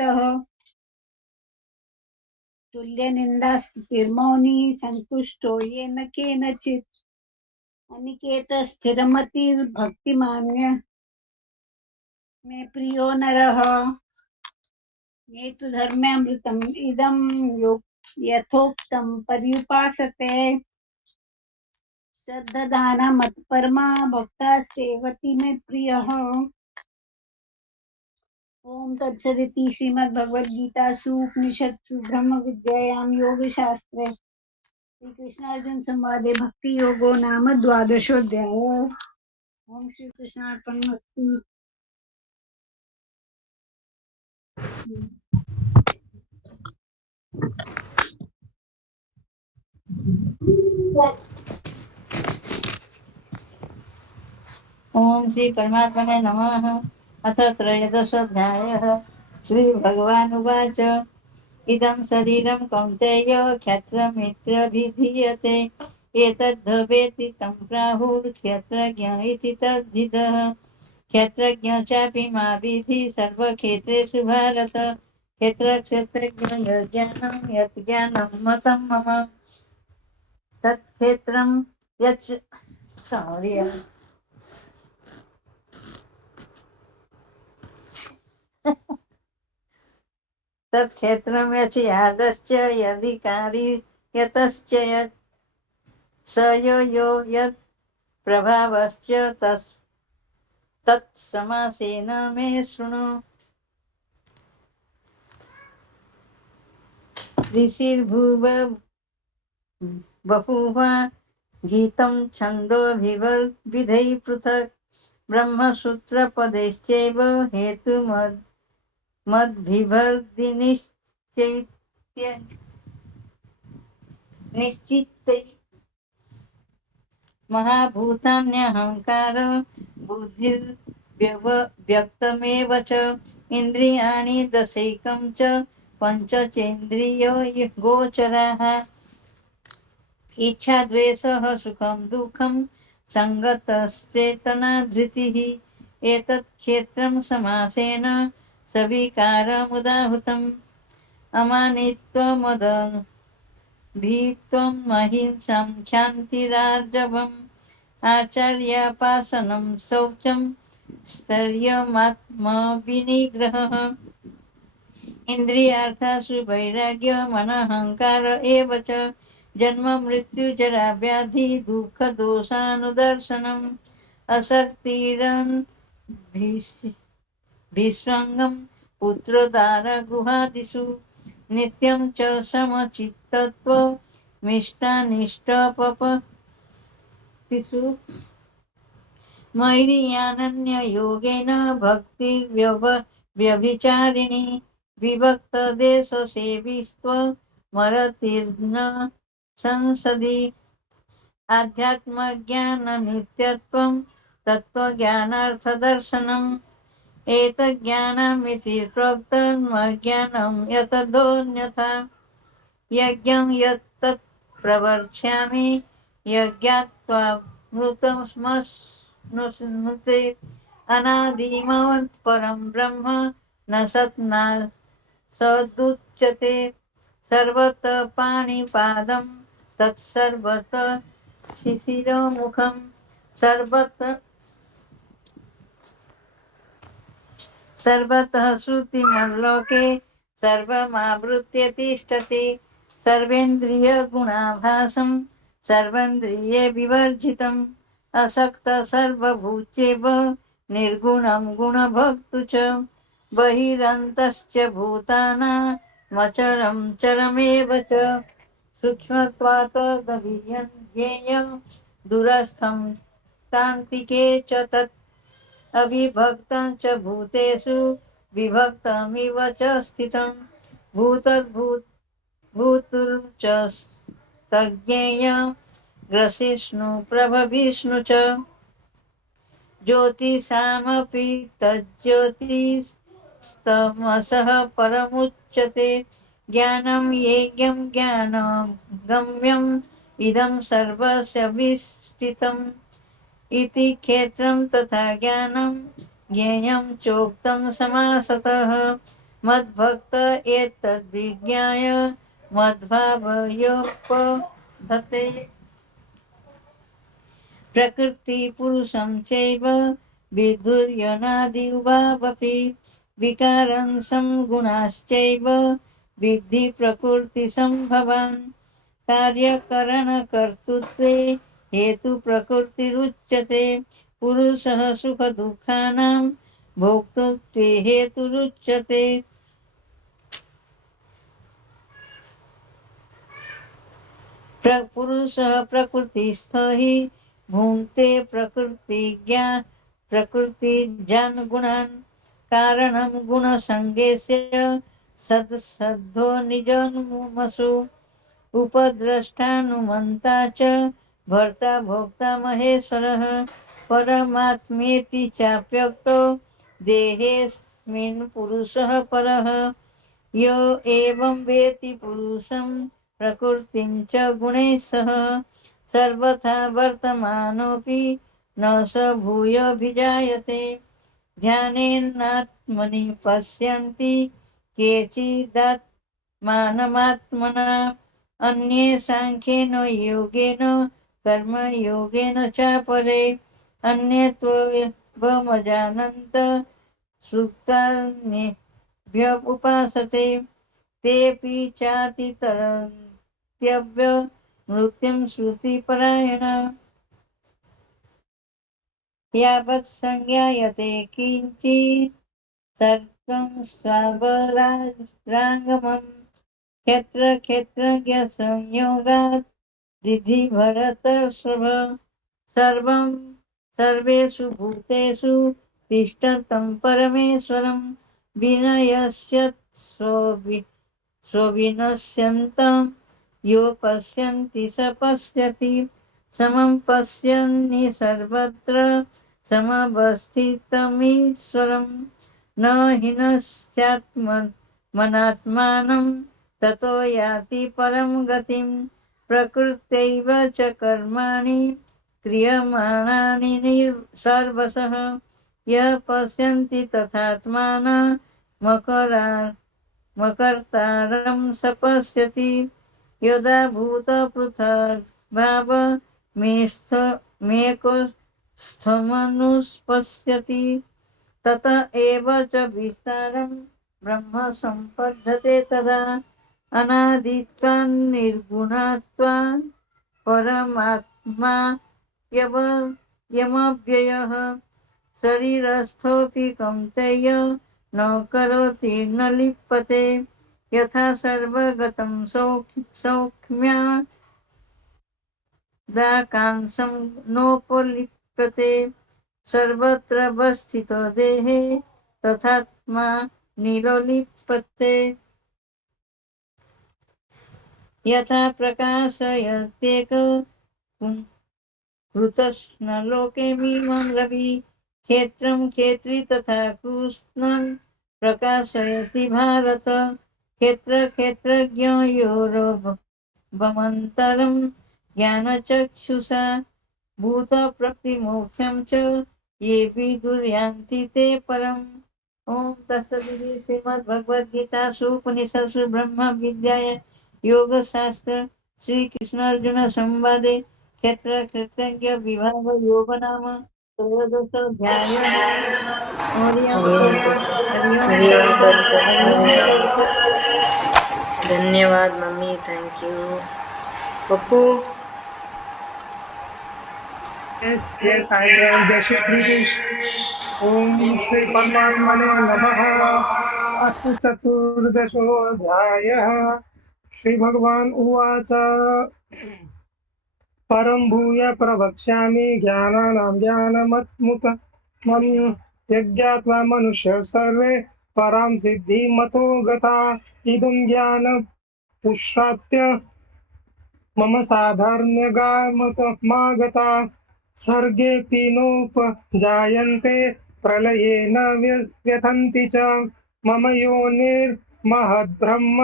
विगतः तुल्यनिन्दास्तुतिर्मौनी सन्तुष्टो येन केनचित् अनिकेतः स्थिरमतिर्भक्तिमान्य मे प्रियो नरः ये तु धर्म्यामृतम् इदं यथोक्तं पर्युपासते श्रद्धदाना मत्परमा भक्ता सेवति मे प्रियः। ओम तत्सदिति श्रीमद्भगवद्गीतासु उपनिषत्सु ब्रह्म विद्यायां योगशास्त्रे श्री कृष्णार्जुन संवादे भक्ति योगो नाम द्वादशोऽध्यायः। ओम श्री कृष्णार्पणमस्तु। ओम श्री परमात्मने नमः। अथ त्रयोदशोऽध्यायः। श्रीभगवानुवाच इदं शरीरं कौन्तेय क्षत्रमित्यभिधीयते एतद्भवेति तं प्राहुर्क्षत्रज्ञ इति तद्धिदः क्षत्रज्ञ चापि मा विद्धि सर्वक्षेत्रेषु भारत क्षेत्रक्षेत्रज्ञ यज्ञानं यत् ज्ञानं मतं मम तत्क्षेत्रं यच् तत्क्षेत्रं यच् यदिकारी यतश्च यत् स यो यत् प्रभावश्च तत्समासेन मे शृणु। ऋषिर्भुव बभूव गीतं छन्दोभिर्विधैः पृथक् ब्रह्मसूत्रपदैश्चैव निश्चितैः महाभूतान्यहंकार बुद्धिर्व्यक्तमेव च इन्द्रियाणि दशैकं च पञ्चचेन्द्रियगोचराः इच्छा द्वेषः सुखं दुःखं सङ्गतश्चेतना धृतिः एतत् क्षेत्रं समासेन सविकारमुदाहृतम् अमानित्वमदम्भित्वम् अहिंसां क्षान्तिरार्जवम् आचार्योपासनं शौचं स्थैर्यमात्मविनिग्रहः इन्द्रियार्थासु वैराग्यमनहङ्कार एव च जन्म मृत्यु जरा व्याधि दुःख दोषानुदर्शनम् असक्तिरन्भिस्वङ्गं पुत्रोदार गृहादिषु नित्यं च समचित्तत्वमिष्टानिष्टपतिषु मय्यानन्ययोगेन भक्तिर्व्यभिचारिणी विभक्तदेशसेवित्वमरतिर्न संसदि आध्यात्मज्ञाननित्यत्वं तत्त्वज्ञानार्थदर्शनम् एतज्ज्ञानमिति प्रोक्तमज्ञानं यतदोऽन्यथा यज्ञं यत्तत् प्रवक्ष्यामि यज्ञात्वामृतमश्नुते अनादिमत् परं ब्रह्म न सदुच्यते सर्वतः पाणिपादं तत्सर्वतः शिशिरोमुखं सर्वतः श्रुतिमल्लोके सर्वमावृत्य तिष्ठति सर्वेन्द्रियगुणाभासं सर्वेन्द्रिये विवर्जितम् असक्तः सर्वभूतेव निर्गुणं गुणभोक्तृ च बहिरन्तश्च भूतानामचरं चरमेव च सूक्ष्मत्वात् ज्ञेयं दूरस्थं तान्तिके च तत् अविभक्तं च भूतेषु विभक्तमिव च स्थितं भूतर्भूतुर् च तज्ज्ञेयं ग्रसिष्णु प्रभविष्णु च ज्योतिषामपि तज्ज्योतिस्तमसः परमुच्यते ज्ञानं येज्ञं ज्ञानं गम्यम् इदं सर्वस्य विष्टितम् इति क्षेत्रं तथा ज्ञानं ज्ञेयं चोक्तं समासतः मद्भक्त एतद्विज्ञाय मद्भावयोपधते। प्रकृतिपुरुषं चैव विदुर्यनादि उभावपि विकारं समगुणाश्चैव विद्धि प्रकृतिसम्भवान्। कार्यकरणकर्तृत्वे हेतुप्रकृतिरुच्यते। पुरुषः सुखदुःखानां भोक्तृत्वे हेतुरुच्यते। पुरुषः प्रकृतिस्थ हि भुङ्क्ते प्रकृतिजान् गुणान्। कारणं गुणसङ्गस्य सद्सद्धो निजन्मसु। उपद्रष्टानुमन्ता च भर्ता भोक्ता महेश्वरः। परमात्मेति चाप्युक्तो देहेऽस्मिन् पुरुषः परः। यो एवं वेत्ति पुरुषं प्रकृतिं च गुणैः सह सर्वथा वर्तमानोऽपि न स भूयोऽभिजायते। ध्यानेनात्मनि पश्यन्ति केचिदात्मानमात्मना अन्ये साङ्ख्येन योगेन कर्मयोगेन च परे अन्ये त्वमजानन्त सुप्तान्येभ्य उपासते तेऽपि चातितरन्त्यव्य मृत्युं श्रुतिपरायणा। यावत् संज्ञायते किञ्चित् सर्वं स्वावराराङ्गमं क्षेत्रज्ञसंयोगात् विद्धि भरतर्षभ। सर्वेषु भूतेषु तिष्ठतं परमेश्वरं विनयस्य स्वविनश्यन्तं यो पश्यन्ति स पश्यति समं पश्यन्नि सर्वत्र समवस्थितमीश्वरं न हिनस्त्यात्मनात्मानं ततो याति परं गतिं। प्रकृत्यैव च कर्माणि क्रियमाणानि सर्वशः यः पश्यन्ति तथात्मानं मकर्तारं स पश्यति। यदा भूतपृथग्भाव मेकस्थमनुपश्यति तत एव च विस्तारं ब्रह्म सम्पद्यते। तदा अनादित्वान् निर्गुणत्वान् परमात्मा यमव्ययः। शरीरस्थोऽपि कौन्तेय न करोति न लिप्यते यथा सर्वगतं सौक्ष्म्यादाकांक्षं नोपलिप्यते। सर्वत्र अवस्थितो देहे तथात्मा निरोलिप्यते। यथा प्रकाशयत्येको कृत्स्नलोकमिमं रविः क्षेत्रं क्षेत्री तथा कृत्स्नं प्रकाशयति भारत। क्षेत्रज्ञयोरवमन्तरं ज्ञानचक्षुषा भूतप्रकृतिमोक्षं च ये विदुर्यान्ति ते परम्। ओम तत्सदिति श्रीमद्भगवद्गीतासु उपनिषत्सु ब्रह्म विद्यायां योगशास्त्र श्री कृष्ण अर्जुन संवादे क्षेत्रज्ञ विभाग योग नाम त्रयोदशोऽध्यायः। हरि ओम हरिओम तत्सत्। तत्सत्। हरि ओम हरिओम तत्सत्। तत्सत्। हरि ओम हरिओम तत्सत्। तत्सत्। धन्यवाद mummy, thank you. Pappu. Yes, yes, I can. Jai Shri Krishna. Om Shri Paramatmane Namaha. अथ चतुर्दशोऽध्यायः। श्रीभगवान् उवाच परं भूय प्रवक्ष्यामि ज्ञानानां ज्ञानमत्मुत यज्ञात्वा मनुष्य सर्वे परां सिद्धिमतो गता। इदं ज्ञानपुष्पाप्य मम साधर्म्यगामतमागता। सर्गेऽपि नोपजायन्ते प्रलये न व्यथन्ति च। मम योनिर्महद्ब्रह्म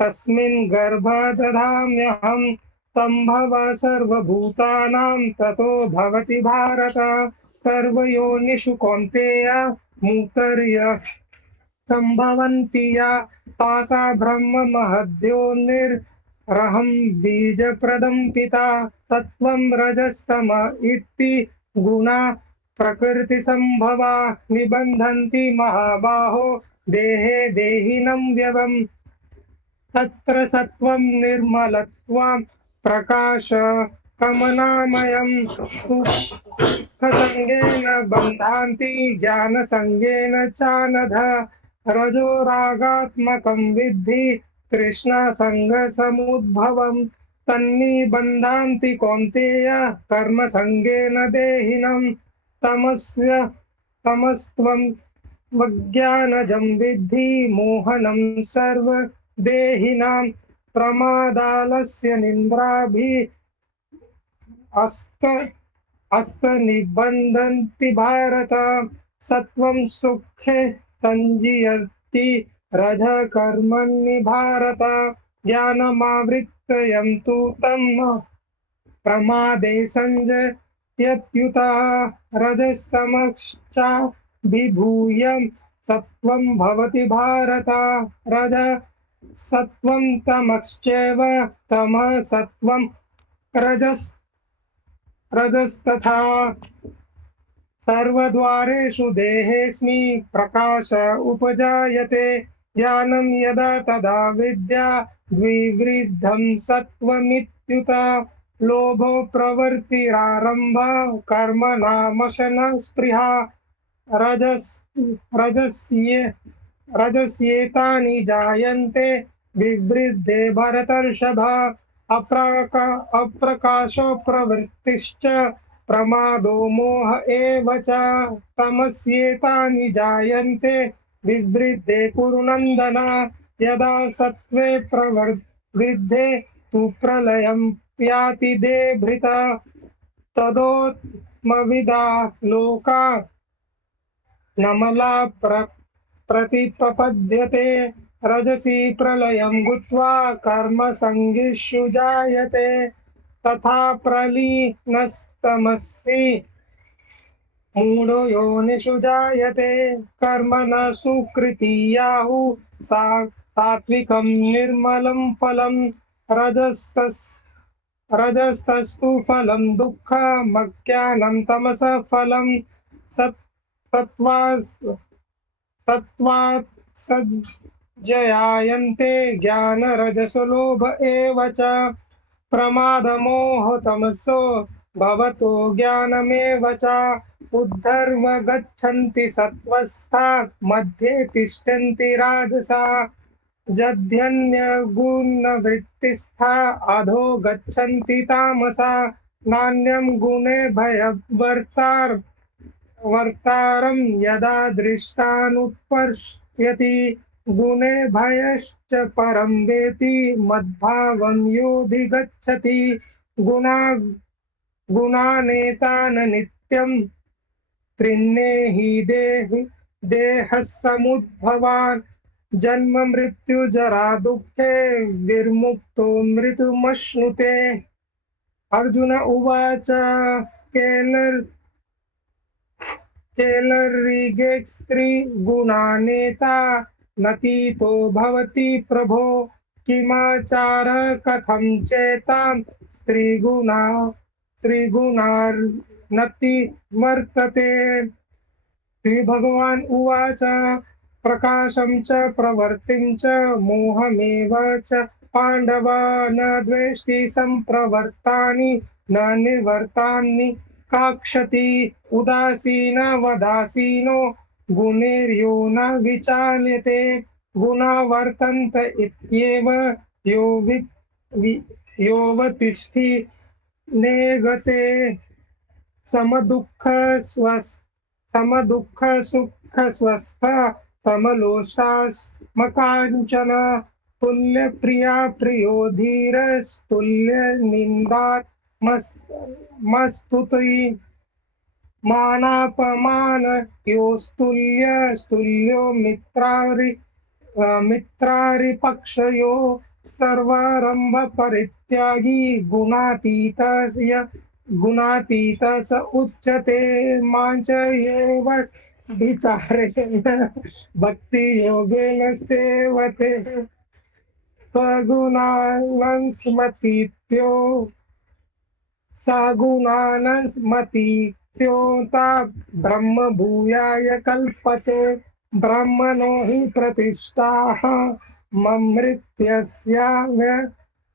तस्मिन् गर्भं दधाम्यहम्। सम्भवः सर्वभूतानां ततो भवति भारत। सर्वयोनिषु कौन्तेय सम्भवन्ति या तासा ब्रह्म महद्योनिरहं बीजप्रदं पिता सत्त्वं रजस्तम इति गुणा प्रकृतिसम्भवा निबन्धन्ति महाबाहो देहे देहिनं व्यवम् तत्र सत्त्वं निर्मलत्वं प्रकाश कमनामयं सुखसंगेन बन्धान्ति ज्ञानसंगेन चानघ रजो रागात्मकं विद्धि तृष्णासङ्गसमुद्भवं तन्निबन्धान्ति कौन्तेय कर्मसंगेन देहिनं तमस्त्वं वज्ञानजं विद्धि मोहनं सर्वदेहिनां प्रमादालस्य निन्द्राभिः अस्तनिबन्धन्ति भारत सत्वं सुखे सञ्जीयति रजः कर्मणि भारत ज्ञानमावृत्य तु तं प्रमादे संजयत्युतः रजस्तमश्चाभिभूय सत्वं भवति भारत रजः सत्वं तमश्चैव तमः सत्वं रजस्तथा सर्वद्वारेषु देहेऽस्मि प्रकाश उपजायते ज्ञानं यदा तदा विद्या द्विवृद्धं सत्वमित्युत लोभो प्रवृत्तिरारम्भ कर्मणामशनः स्पृहा रजस्येतानि जायन्ते विवृद्धे भरतर्षभ अप्रकाशो प्रवृत्तिश्च प्रमादो मोह एव च तमस्येतानि जायन्ते विवृद्धे कुरु नन्दन यदा सत्त्वे प्रवृद्धे तु प्रलयं याति देभृता तदोत्मविदा लोका नमला प्रतिपपद्यते रजसी प्रलयं भूत्वा कर्मसङ्गिषु जायते तथा प्रलीनस्तमसि मूढो योनिषु जायते कर्मण सुकृतीयाहु सात्विकं निर्मलं फलं रजस्तस्तु फलं दुःखमज्ञानं तमसः फलं सत्त्वात् सज्जयायन्ते ज्ञानरजसलोभ एव च प्रमादमोहतमसो भवतो ज्ञानमेव च उद्धर्व गच्छन्ति सत्त्वस्था मध्ये तिष्ठन्ति राजसा जध्यन्यगुणवृत्तिस्था अधो गच्छन्ति तामसा नान्यं गुणे भयवर्तारं यदा दृष्टानुत्पश्यति गुणे भयश्च परं वेति मद्भावं योऽधिगच्छति गुणानेतान् नित्यं त्रिन्नेहि देहः समुद्भवान् जन्म मृत्यु जरा दुःखे विर्मुक्तो मृतुमश्नुते अर्जुन उवाच केलरिगेस्त्रिगुणानेता नतीतो भवति प्रभो किमाचार कथं चेतां त्रिगुणार्नति वर्तते श्रीभगवान् उवाच प्रकाशं च प्रवृत्तिं च मोहमेव च पाण्डव न द्वेष्टि सम्प्रवर्तानि न निवर्तानि काक्षति उदासीनवदासीनो गुणैर्यो न विचाल्यते गुणा वर्तन्त इत्येव योऽवतिष्ठि नेगते समदुःखसुखस्वस्थ समलोष्टास्मकाञ्चन तुल्यप्रिया प्रियो धीरस्तुल्यनिन्दात्मस्तुतिः मानापमानयोस्तुल्यो मित्रारिपक्षयो सर्वारंभ परित्यागी गुणातीत स उच्यते माञ्च विचारेण भक्ति योगेन सेवते सगुणान् स्मृत्यो सगुणानस्मतीत्योता ब्रह्म भूयाय कल्पते ब्रह्मणो हि प्रतिष्ठाः ममृत्यस्य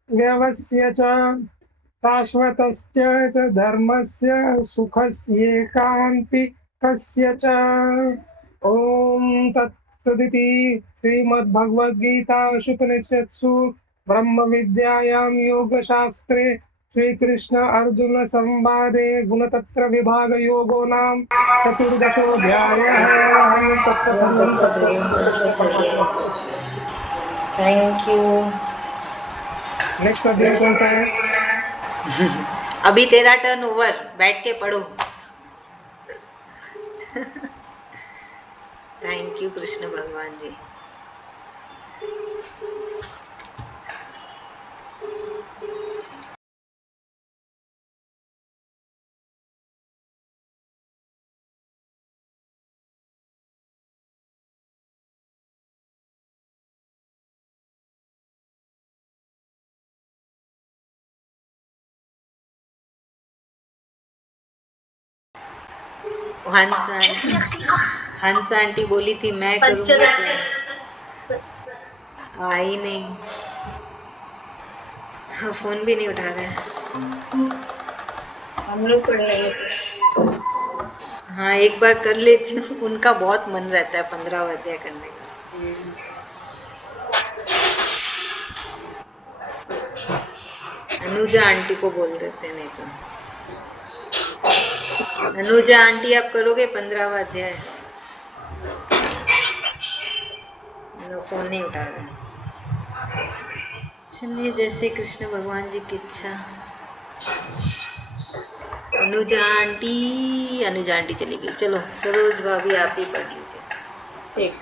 व्यवस्य च शाश्वतस्य च धर्मस्य सुखस्यैकान्तिकस्य च ॐ तत्सदिति श्रीमद्भगवद्गीतासु ब्रह्म विद्यायां योगशास्त्रे श्रीकृष्ण अर्जुन संवादे गुणतत्र विभाग योगो नाम चतुर्दशोऽध्यायः ॐ ओम तत्सत् तत्सत हरि ओम तत्सत हरि ओम थैंक यू। नेक्स्ट अध्याय कौन सा है? अभी तेरा टर्न ओवर, बैठ के पढ़ो। थैंक यू कृष्ण भगवान जी। हंस आंटी बोली थी मैं करूंगी तो आई नहीं, फोन भी नहीं उठा रहे। हम लोग पढ़ रहे हैं। हाँ एक बार कर लेती हूँ, उनका बहुत मन रहता है 15 अध्याय करने का। अनुजा आंटी को बोल देते नहीं तो। अनुजा आंटी आप करोगे 15वां अध्याय? फोन नहीं उठा रहे। चलिए जैसे कृष्ण भगवान जी की इच्छा। अनुजा आंटी चली गई। चलो सरोज भाभी आप ही पढ़ लीजिए। ठीक।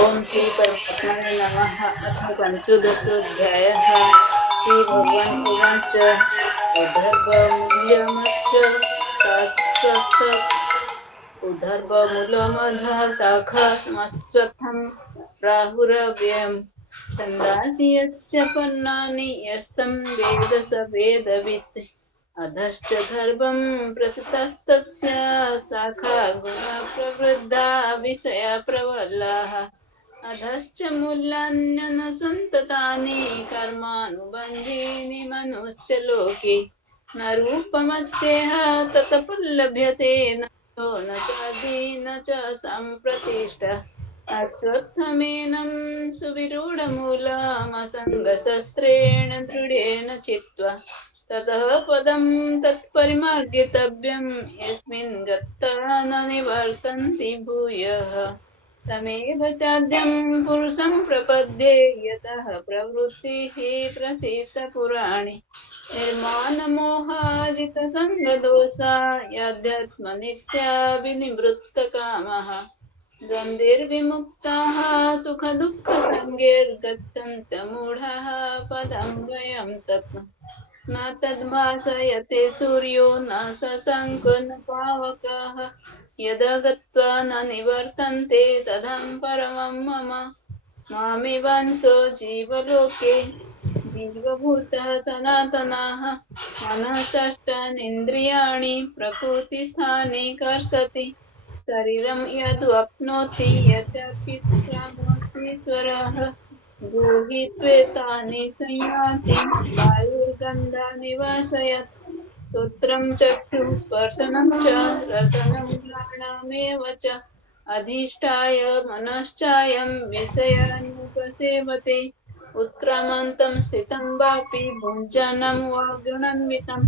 ओम श्री परमात्मने नमः। अथ पंचोदशोऽध्यायः। श्री भगवान उवाच उदर्भमूलमधाताखास्मश्वत्थं प्राहुरव्ययम् छन्दांसि यस्य पर्णानि यस्तं वेद स वेदवित् अधश्च गर्भं प्रसृतस्तस्य शाखा गुणप्रवृद्धा विषया प्रबलाः अधश्च मूल्यान्यनुसन्ततानि कर्मानुबन्धीनि मनुष्यलोके न रूपमस्येह ततपल्लभ्यते न चादि न च सम्प्रतिष्ठा अश्वत्थमेनं सुविरूढमूलमसङ्गशस्त्रेण दृढेन चित्वा ततः पदं तत्परिमार्गितव्यं यस्मिन् गत्वा न निवर्तन्ति भूयः तमेव चाद्यं पुरुषं प्रपद्ये यतः प्रवृत्तिः प्रसीदपुराणे निर्माणमोहाजितसङ्गदोषा याध्यात्मनित्या विनिवृत्तकामः द्वन्द्वैर्विमुक्ताः सुखदुःखसङ्गैर्गच्छन्तमूढाः पदं वयं तत् न तद्भासयते सूर्यो न शशाङ्को न पावकः यदा गत्वा न निवर्तन्ते तदहं परमं मम मामेवांशो जीवलोके जीवभूतः सनातनः मनः षष्ठानीन्द्रियाणि प्रकृतिस्थाने कर्षति शरीरं यद्वाप्नोति यच्चाप्युत्क्रामतीश्वरः गृहीत्वेतानि संयाति वायुर्गन्धानि वासयत् श्रोत्रं चक्षुः स्पर्शनं च रसनं घ्राणमेव च अधिष्ठाय मनश्चायं विषयानुपसेवते उत्क्रामन्तं स्थितं वापि भुञ्जनं वा गृह्णान्वितं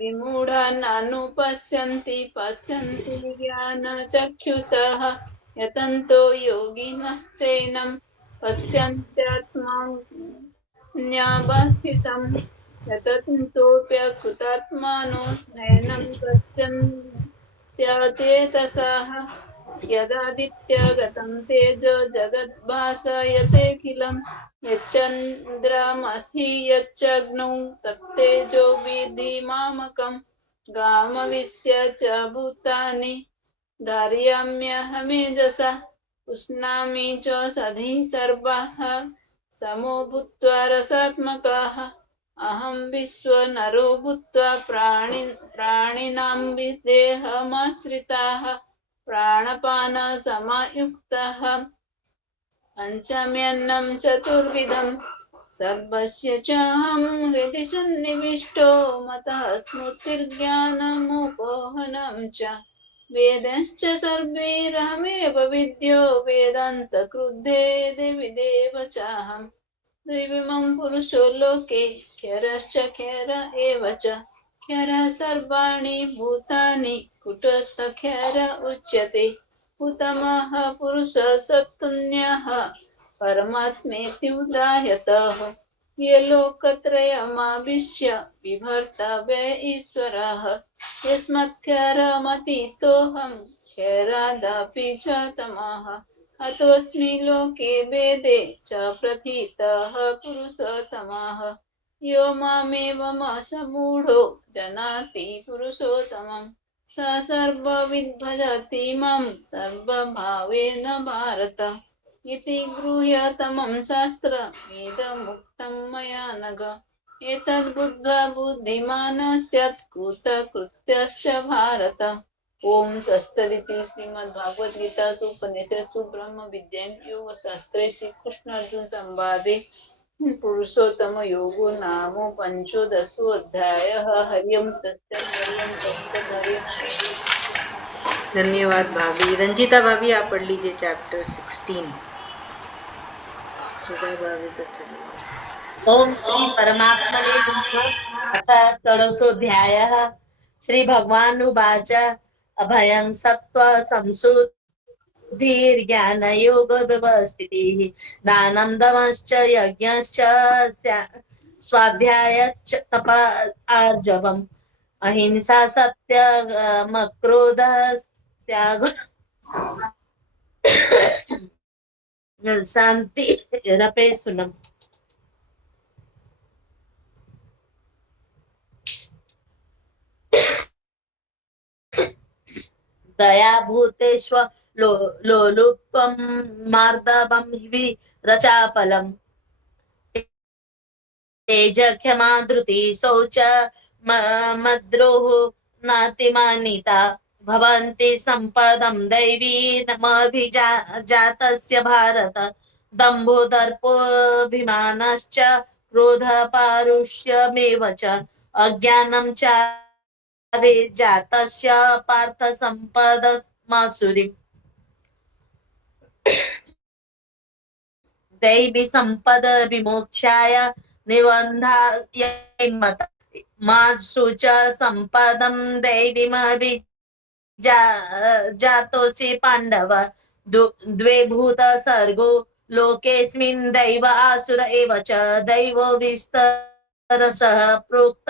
विमूढा नानुपश्यन्ति पश्यन्ति ज्ञानचक्षुषः यतन्तो योगिनश्चैनं पश्यन्त्यात्मन्यवस्थितं यतन्तोऽप्यकृतात्मानो नैनं गच्छन्त्यचेतसः यदादित्यगतं तेजो जगद्भासयतेऽखिलं यच्चन्द्रमसि यच्चग्नौ तत्तेजो विद्धि मामकं गामविश्य च भूतानि धारयाम्यहमेजसा उष्णामि च सधि सर्वाः समो भूत्वा रसात्मकाः अहं विश्वनरो भूत्वा प्राणिनां देहमाश्रिताः प्राणपानसमयुक्तः पञ्चम्यन्नं चतुर्विधं सर्वस्य चाहं हृदि सन्निविष्टो मतः स्मृतिर्ज्ञानमुपोहनं च वेदश्च सर्वैरहमेव विद्यो वेदान्तकृद्धे देवि देव चाहं द्विविमं पुरुषो लोके क्षरश्च क्षर एव च क्षरः सर्वाणि भूतानि कुटस्थक्षर उच्यते उत्तमः पुरुषः सत्तुन्यः परमात्मेति उदाहृतः ये लोकत्रयमाविश्य बिभर्तव्य ईश्वरः यस्मत्क्षरमतीतोऽहं क्षरादपि च तमः अतोऽस्मि लोके वेदे च प्रथितः पुरुषोत्तमः यो मामेवमसमूढो जानाति पुरुषोत्तमं स सर्वविद् भजति मां सर्वभावेन भारत इति गृह्यतमं शास्त्रमिदमुक्तं मया नघ एतद्बुद्ध्वा बुद्धिमान् स्यात् कृतकृत्यश्च भारत ओम तत्सदिति श्रीमद्भागवद्गीतासु उपनिषत्सु ब्रह्म विद्यायां योगशास्त्रे श्रीकृष्ण अर्जुन संवादे पुरुषोत्तम योगो नाम पंचोदशोऽध्यायः हरि ओम तत्सत् हरि ओम तत्सत् हरि ओम। धन्यवाद भाभी। रंजीता भाभी आप पढ़ लीजिए चैप्टर 16। सुधा भाभी तो चलिए। ओम श्री परमात्मने नमः। अथ षोडशोऽध्यायः। श्री भगवानुवाच अभयं सत्त्व संशुद्धिर्ज्ञानयोग व्यवस्थितिः दानं दमश्च यज्ञश्च स्वाध्यायश्च तप आर्जवम् अहिंसा सत्यमक्रोधः त्याग शान्तिरपि सुनम् दया भूतेष्व लोलुप्त्वं मार्दवं विरचापलम् तेज क्षमा धृति शौच मद्रोह नातिमानिता भवन्ति सम्पदं दैवी नमभिजातस्य भारत दम्भो दर्पोऽभिमानश्च क्रोधः पारुष्यमेव च अज्ञानं च जातस्य पार्थ सम्पदमासुरीम् दैवी सम्पद विमोक्षाय निबन्धाय मासु च सम्पदं दैवीमभिजातोऽसि पाण्डव द्वे भूत सर्गो लोकेऽस्मिन् दैव आसुर एव च दैवो विस्तरसः प्रोक्त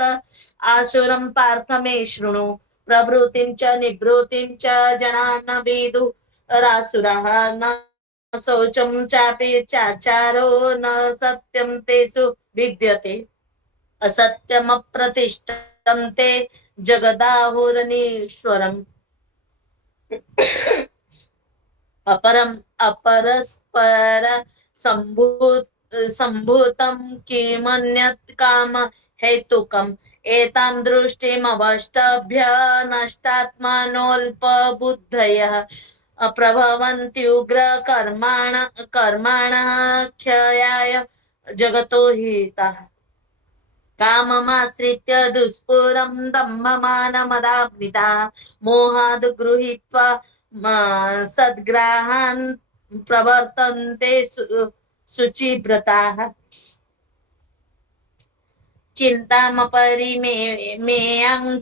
आसुरं पार्थ मे शृणु प्रवृत्तिं च निवृत्तिं च जनाः न विदुरासुरः न शौचं चापि चाचारो न सत्यं तेषु विद्यते असत्यमप्रतिष्ठं ते जगदाहुरनीश्वरम् अपरस्पर सम्भूतं किमन्यत् काम हेतुकम् एतां दृष्टिमवष्टभ्य नष्टात्मानोऽल्पबुद्धयः प्रभवन्ति उग्र कर्माणः क्षयाय जगतो हितः काममाश्रित्य दुष्पूरं दम्भमानमदान्विता मोहाद् गृहीत्वा सद्ग्राहान् प्रवर्तन्ते शुचिव्रताः चिन्तामपरिमेयां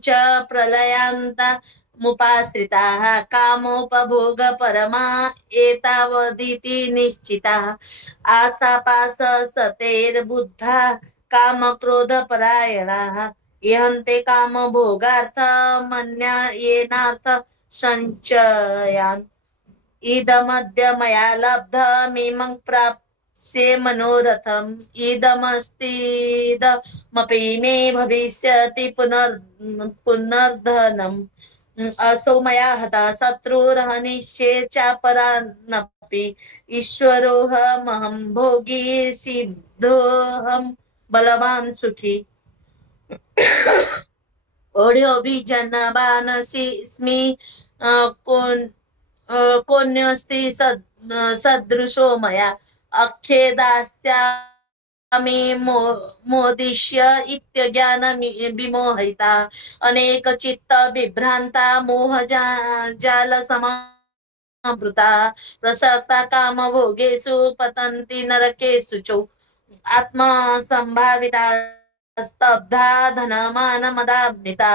च प्रलयान्तमुपाश्रिताः कामोपभोग परमा एतावदिति निश्चिताः आशापाशसतेर्बुद्धा कामक्रोधपरायणाः इहन्ते कामभोगार्थमन्यायेनार्थ सञ्चयान् इदमद्य मया लब्धमिमं प्राप्स्ये मनोरथम् इदमस्तीदमपि मे भविष्यति पुनर्धनम् असौ मया हतः शत्रुर्हनिष्ये चापरानपि ईश्वरोऽहमहं भोगी सिद्धोऽहं बलवान् सुखी ओढ्योऽभिजनवानसि कोऽन्योऽस्ति सदृशो मया अक्षेदास्यामि मोदिष्य इत्यज्ञानविमोहिता अनेकचित्त विभ्रान्ता मोहजालसमावृता प्रसक्ता कामभोगेषु पतन्ति नरकेषु च आत्मसम्भाविता स्तब्धा धनमानमदान्विता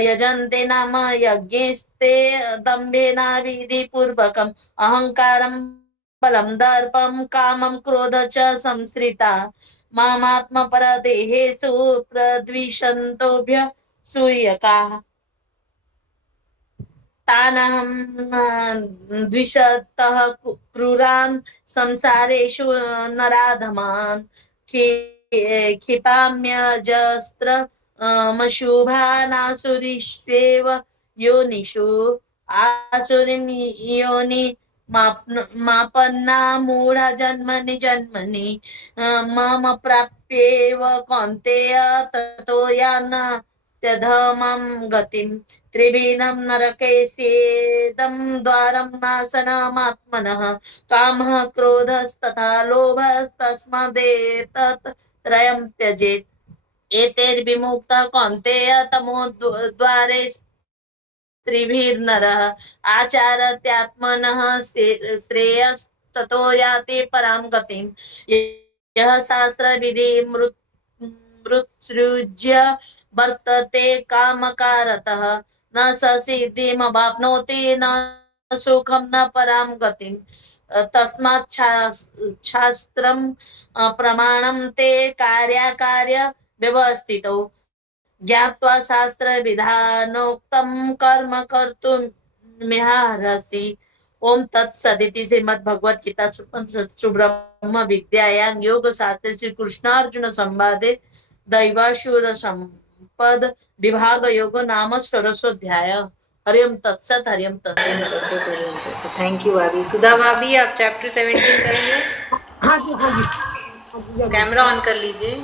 यजन्ते नाम यज्ञैस्ते दम्भेन विधिपूर्वकम् अहङ्कारं बलं दर्पं कामं क्रोध च संश्रिता मामात्मपरदेहेषु प्रद्विषन्तोभ्य सूयकाः तानहं द्विषतः क्रूरान् संसारेषु नराधमान् क्षिपाम्यजस्त्र मशुभानासुरीष्वेव योनिषु आसुरीं योनि मापन्ना मूढा जन्मनि जन्मनि मम प्राप्येव कौन्तेय ततो यान्त्यधमां गतिं त्रिविधं नरकैस्येदं द्वारं नाशनमात्मनः कामः क्रोधस्तथा लोभस्तस्मादेतत् त्रयं त्यजेत् एतैर्विमुक्तः कौन्तेय तमो द्वारे त्रिभिर्नरः आचरत्यात्मनः श्रेयस्ततो याति परां गतिं यः शास्त्रविधि मृत्सृज्य वर्तते कामकारतः न स सिद्धिमवाप्नोति न सुखं न परां गतिं तस्मात् शास्त्रं प्रमाणं ते कार्याकार्य व्यवस्थितौ ज्ञात्वा शास्त्रविधानोक्तं कर्म कर्तुमिहार्हसि ओम तत्सदिति श्रीमद्भगवद्गीता ब्रह्म विद्यायां योगशास्त्रे श्री कृष्णार्जुन संवादे दैवासुर संपद विभाग योग नाम षोडशोऽध्याय। हरिओम तत्सत हरिओम तत्सत। थैंक यू भाभी। सुधा भाभी आप चैप्टर 17 करेंगे? हाँ जी हाँ जी कैमरा ऑन कर लीजिए।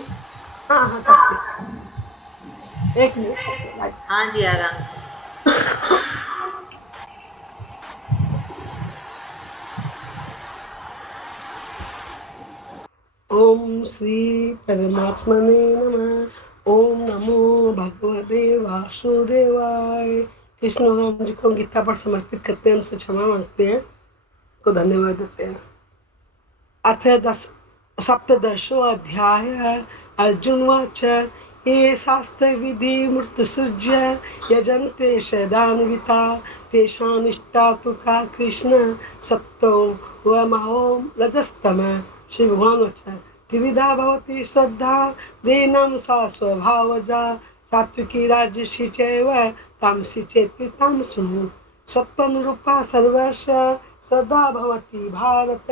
हाँ हाँ करते एक मिनट। हाँ जी आराम से। ओम श्री परमात्मने नमः। ओम नमो भगवते वासुदेवाय। कृष्ण भगवान जी को गीता पर समर्पित करते हैं, उनसे क्षमा मांगते हैं, को धन्यवाद देते हैं। अथ सप्तदशो अध्याय। अर्जुन वाच ये शास्त्र विधि मृत्युसृज्य यजन्ते सदान्विता तेषां निष्ठा तु का कृष्ण सत्तो वमहो रजस्तम। श्री भगवान वच त्रिविधा भवति श्रद्धा दीनां सा स्वभावजा सात्विकी राजसी चैव तामसी चेति तां शृणु। सत्त्वनुरूपा सर्वस्य सदा भवति भारत।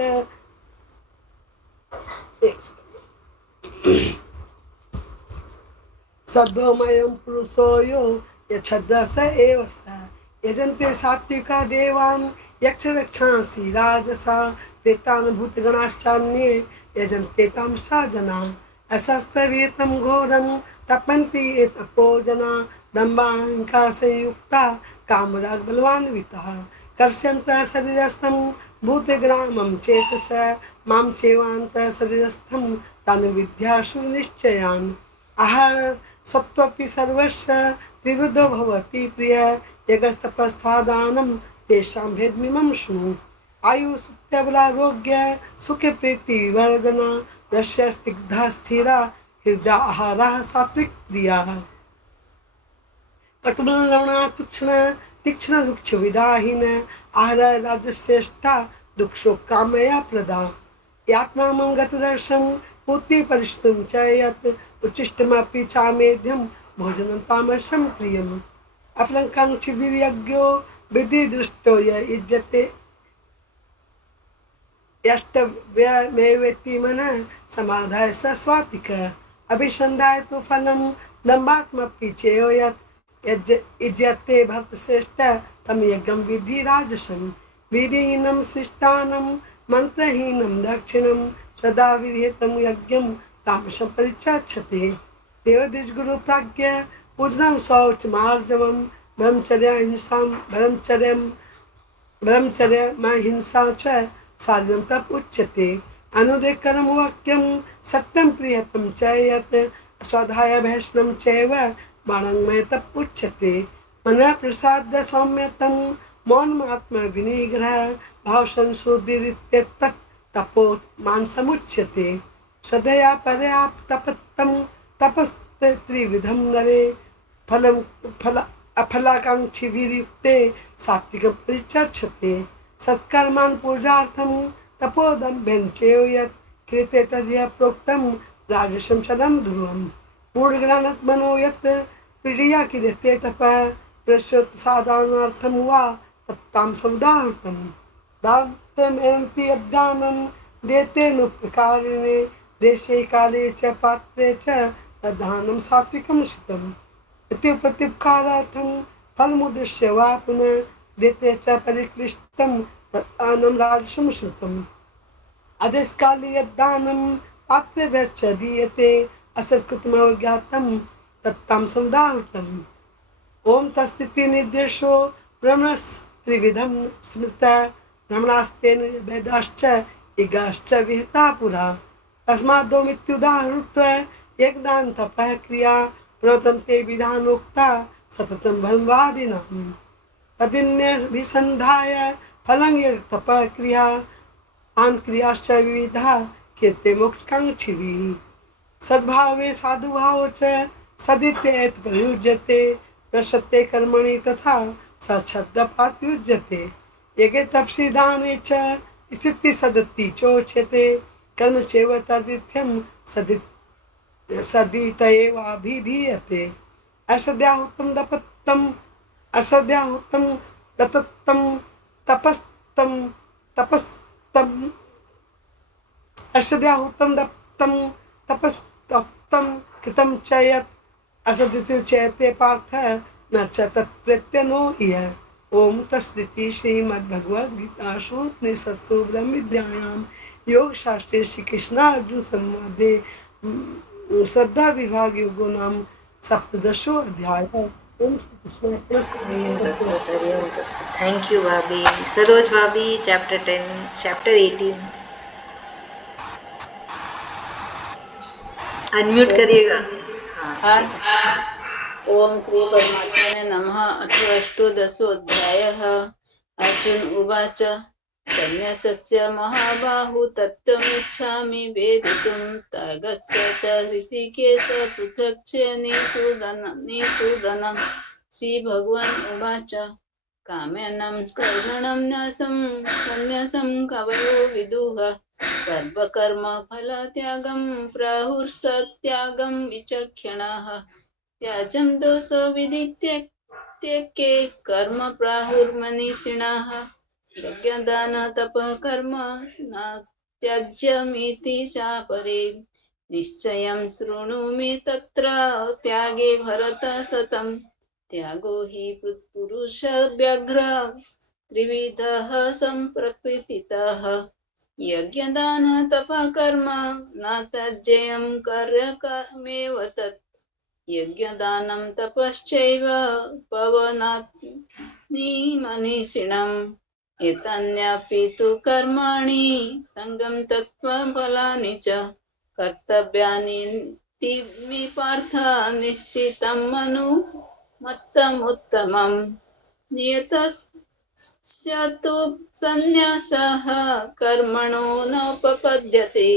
सद्वमयं पुरुषो यो यच्छ्रद्धास एव स यजन्ते सात्विका देवान् यक्षरक्षांसि राजसा तेतान् भूतगणाश्चान्ये यजन्ते तामसा जना। अशास्त्रविहितं घोरं तपन्ति ये तपो जना दम्भाहंकारसंयुक्ता कामरागबलवान्विताः कर्ष्यन्तः शरीरस्थं भूतग्रामं चेतस मां चैवान्तः शरीरस्थं तान् विद्यासु निश्चयान्। आहार सत्त्वपि सर्वस्य त्रिविधो भवति प्रिय यज्ञस्तपस्थादानं तेषां भेदमिमं शृणु। आयु सत्यबलारोग्य सुखे प्रीति वर्धना रस्य स्निग्धा स्थिरा हृदय आहारः सात्विक क्रियाः। कटुबलवणा तीक्ष्ण दुक्ष विदाहीन आहार राजश्रेष्ठा दुक्षो कामया प्रदा। यात्मामं गतदर्शं पूर्ति परिष्टुं च यत् उच्छिष्टमपि चामेध्यं भोजनं तामसं प्रियम्। अपलङ्कांक्षि वीर्यज्ञो विधि दृष्टो य युज्यते यष्टव्यमेवेति मनः समाधाय स स्वातिक। अभिसन्धाय तु फलं दम्भात्मपि चेयो यत् युज्यते भरतश्रेष्ठ तं यज्ञं विधि राजसं विधिहीनं शिष्टानं मन्त्रहीनं दक्षिणं सदा विहितं यज्ञं तामसं परिचक्षते देवद्विजगुरु प्राज्ञ पूजनं शौचमार्जवं ब्रह्मचर्यमहिंसा च साधनं तप उच्यते अनुदेकरं वाक्यं सत्यं प्रियतं च यत् स्वाध्याय भैष्णं चैव बाणङ्मय तप उच्यते मनः प्रसाद सौम्यतं मौनमात्मा विनिग्रह भावसंशुद्धिरित्येतत् तपो मानसमुच्यते सदया पर्याप्तपत्तं तपस्त्रिविधं नरे फलं अफलाकाङ्क्षिभिर्युक्ते सात्विकं परिचक्षते सत्कर्मान् पूजार्थं तपोदम्भ्यं चैव यत् क्रियते तद्य प्रोक्तं राजसं चलं ध्रुवम् मूढग्राणात्मनो यत् पीडया क्रियते तपः प्रश्योत्साधनार्थं वा तत्तामसं दानम् दानमेवं यद्दानं देतेनुपकारिणे देशे काले च पात्रे च तद्दानं सात्विकं शितम् प्रत्युपकारार्थं फलमुद्दिश्य वा पुनः देते च परिक्लिष्टं तद्दानं राजसं श्रुतम् अदेशकाले यद्दानं पात्रेभ्यश्च दीयते असत्कृतमवज्ञातं तत्तामसं दानम् ओम तस्थिति निर्देशो ब्रह्मस्त्रिविधं स्मृतः ब्रह्मणास्तेन वेदाश्च इगाश्च विहिता पुरा तस्माद्दोमित्युदाहृत्य यज्ञदान तपः क्रिया प्रवर्तन्ते विधानोक्ता सततं ब्रह्मवादिनां तदिन्यभिसन्धाय फलं यज्ञतपः क्रिया तान् क्रियाश्च विविधा कीर्ते मोक्षकाङ्क्षिभिः सद्भावे साधुभावो च सदित्येत प्रयुज्यते प्रशस्ते कर्मणि तथा सच्छब्दपात् युज्यते यज्ञे तपसि दाने च स्थिति सदति चोच्यते कर्म चैव तदित्यं सदितयेवाभिधीयते असद्याहुतं दत्तं तपस्तप्तं कृतं च यत् असदित्युच्यते पार्थ न च तत्प्रत्यनो इह ओम तत्सदिति श्रीमद्भगवद्गीतासु उपनिषत्सु ब्रह्मविद्यायां योगशास्त्रे श्रीकृष्णार्जुन संवादे श्रद्धा विभाग योगो नाम सप्तदशो अध्याय ओम श्री कृष्ण थैंक यू भाभी। सरोज भाभी चैप्टर 10 चैप्टर 18 अनम्यूट करिएगा। हाँ ठीक है। ओम श्री परमात्मने नमः। अथ अष्टोदशोऽध्यायः। अर्जुन उवाच सन्न्यासस्य महाबाहु तत्त्वमिच्छामि वेदितुं त्यागस्य च ऋषिकेश पृथक् च निषूदनं श्रीभगवान् उवाच काम्यानां कर्मणां सन्न्यासं कवयो विदुः सर्वकर्मफलत्यागं प्राहुर्सत्यागं विचक्षणाः त्याजं दोषविदित्य कर्म प्राहुर्मनीषिणः यज्ञदान तपः कर्म न त्याज्यमिति चापरे निश्चयं शृणु मे तत्र त्यागे भरत शतं त्यागो हि पुरुषव्यघ्र त्रिविधः सम्प्रकृतितः यज्ञदान तपः कर्म न त्याज्यं कार्यमेव तत् यज्ञदानं तपश्चैव पवनानि मनीषिणम् एतान्यपि तु कर्माणि सङ्गं त्यक्त्वा फलानि च कर्तव्यानि मे पार्थ निश्चितं मनुमत्तमुत्तमम् नियतस्य तु सन्न्यासः कर्मणो नोपपद्यते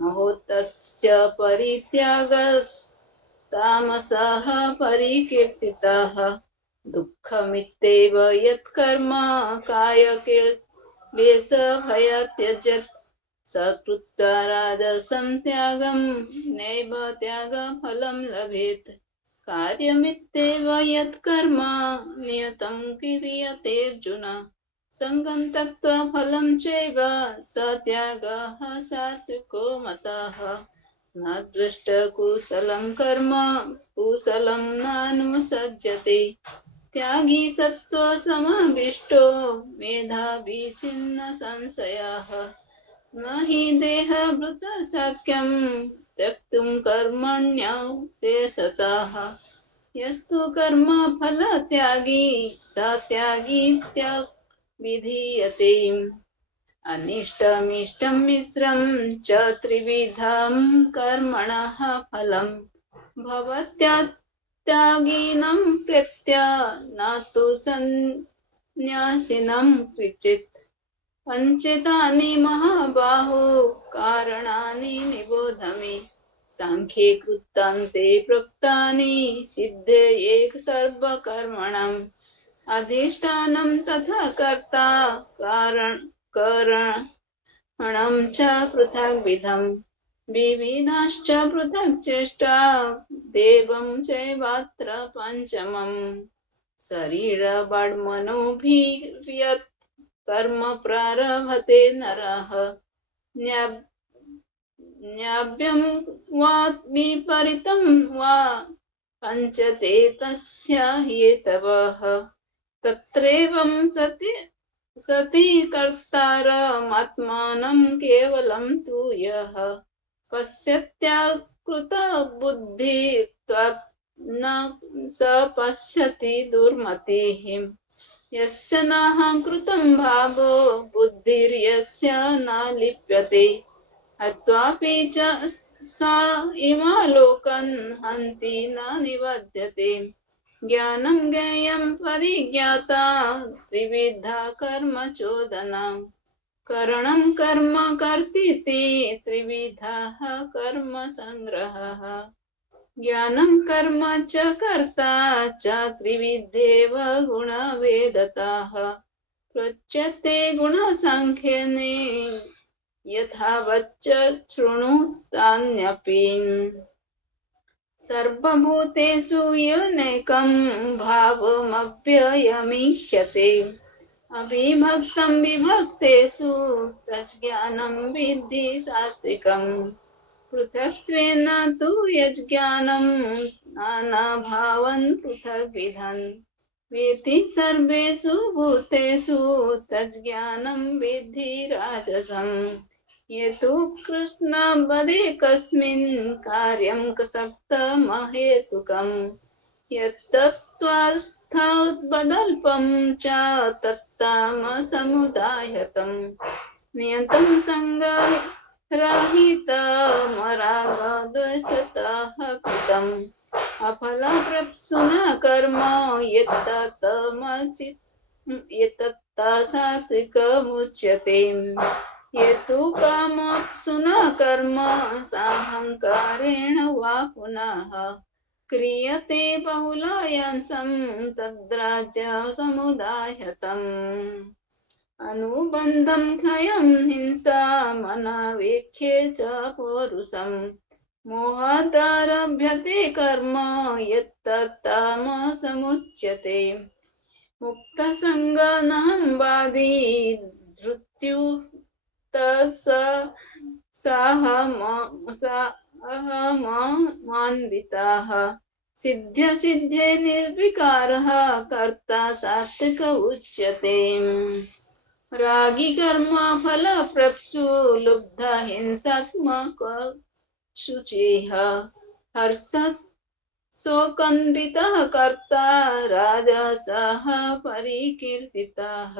मुहूर्तस्य परित्यागस्तामसः परिकीर्तितः दुःखमित्येव यत्कर्म कायक्लेशभयात्यजत् सकृत्वा राजसं त्यागं नैव त्यागफलं लभेत् कार्यमित्येव यत्कर्म नियतं क्रियतेऽर्जुन सङ्गं त्यक्त्वा फलं चैव स त्यागः सात्विको मतः न दृष्ट कुशलं कर्म कुशलं नानुसज्जते त्यागी सत्त्व समाविष्टो मेधावी छिन्न संशयः न हि देहभृत शक्यं त्यक्तुं कर्मण्यशेषतः यस्तु कर्म फल त्यागी स विधीयते अनिष्टमिष्टं मिश्रं च त्रिविधं कर्मणः फलं भवत्यागीनं प्रेत्य न तु सन्न्यासिनं क्वचित् पञ्चितानि महाबाहो कारणानि निबोध मे सांख्ये कृतान्ते प्रोक्तानि सिद्धये सर्वकर्मणाम् अधिष्ठानं तथा कर्ता करणं च पृथग्विधम् विविधाश्च पृथक् चेष्टा देवं चैवात्र पञ्चमम् शरीरबाड्मनोभिर्यत् कर्म प्रारभते नरः न्याभ्यं वा विपरीतं वा पञ्चते तस्य हेतवः तत्रैवं सति कर्तारमात्मानं केवलं तु यः पश्यत्याकृतबुद्धित्वात् न स पश्यति दुर्मतिः यस्य नाहङ्कृतं भावो बुद्धिर्यस्य न लिप्यते अत्वापि च सा इमालोकन् हन्ति न निबध्यते ज्ञानं ज्ञेयं परिज्ञाता त्रिविधा कर्म चोदना करणं कर्म कर्तीति त्रिविधः कर्म संग्रहः ज्ञानं कर्म च कर्ता च त्रिविधेव गुणवेदताः प्रोच्यते गुणसाङ्ख्येने यथावच्च शृणुतान्यपि सर्वभूतेषु योनेकं भावमव्ययमीक्ष्यते अविभक्तं विभक्तेषु तज्ज्ञानं विद्धि सात्विकम् पृथक्त्वेन तु यज्ज्ञानं नानाभावं पृथग्विधं वेति सर्वेषु भूतेषु तज्ज्ञानं विद्धि राजसम् ये तु कृष्णपदे कस्मिन् कार्यं सक्तमहेतुकम् यत्तत्त्वार्थबदल्पं च तत्तामसमुदायतं नियतं सङ्गरहितमरागद्वेषतः कृतम् अफलप्रप्सुना कर्म यत्तत् सात्विकमुच्यते ये तु कामप्सुना कर्म साहङ्कारेण वा पुनः क्रियते बहुलायांसं तद्राज्यसमुदायतम् अनुबन्धं क्षयं हिंसा मनवेख्ये च पौरुषम् मोहादारभ्यते कर्म यत्तत्तामसमुच्यते मुक्तसङ्गनहंवादी धृत्युत्तत्सहमान्विताः सिद्ध्ये निर्विकारः कर्ता सात्विक उच्यते रागी कर्म फलप्रप्सु लुब्ध हिंसात्मक शुचिः हर्षशोकान्वितः कर्ता राजसः परिकीर्तितः